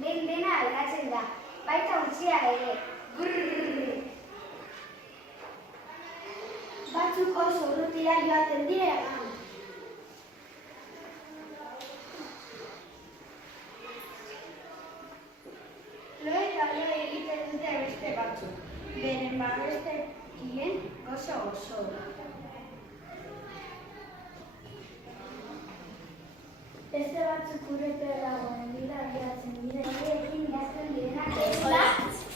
dena aldatzen da, baita utzia ere. Batzuk oso urrutira joaten dira. Lo eta lo egiten dute beste batzuk, beren babestekien oso. Beste batzuk urrete dagoen dira biratzen dira, ekin gazten direnak.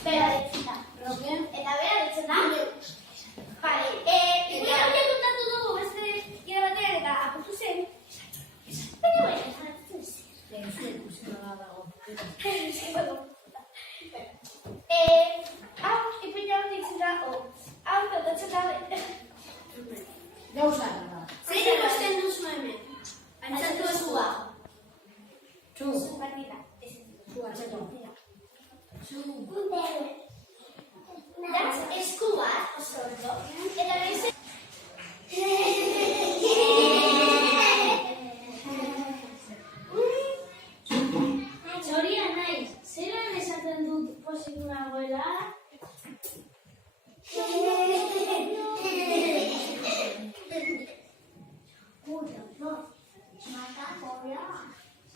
Bera ditzen da. Eta bera ditzen da. Bale, ikuia horiek kontatu dugu beste gira batean eta apustu zen. Baina bai, zaratzen zen. Zuen ikusten dago. Hau, ipina hori ditzen da, hau kontatzen da. Gauza da. Zein ikusten duzu hemen? Antzatu eskua. Txu. Partida. Txu atzatu. Das esku bat, oso ondo. Eta beste... Txoria naiz, zelan esaten dut pozik nagoela?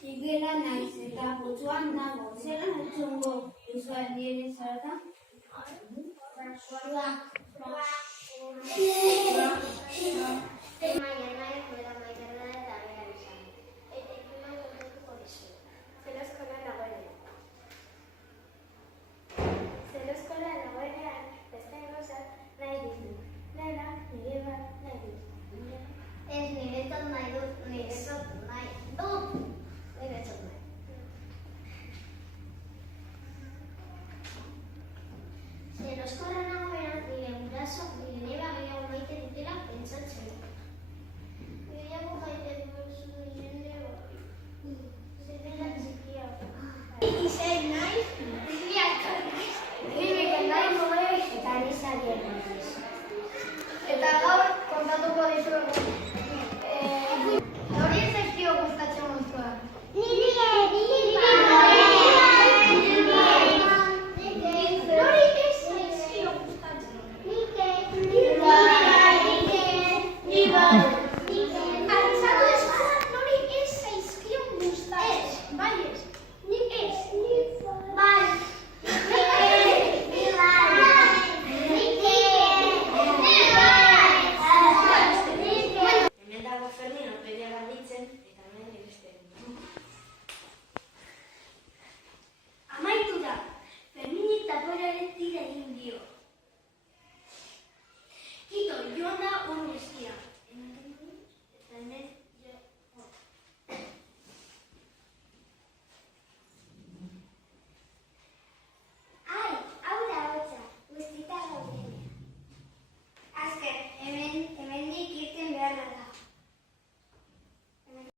Zigela naiz eta putzuan dago, zelan entzungo duzuen nire zaratan? Eskola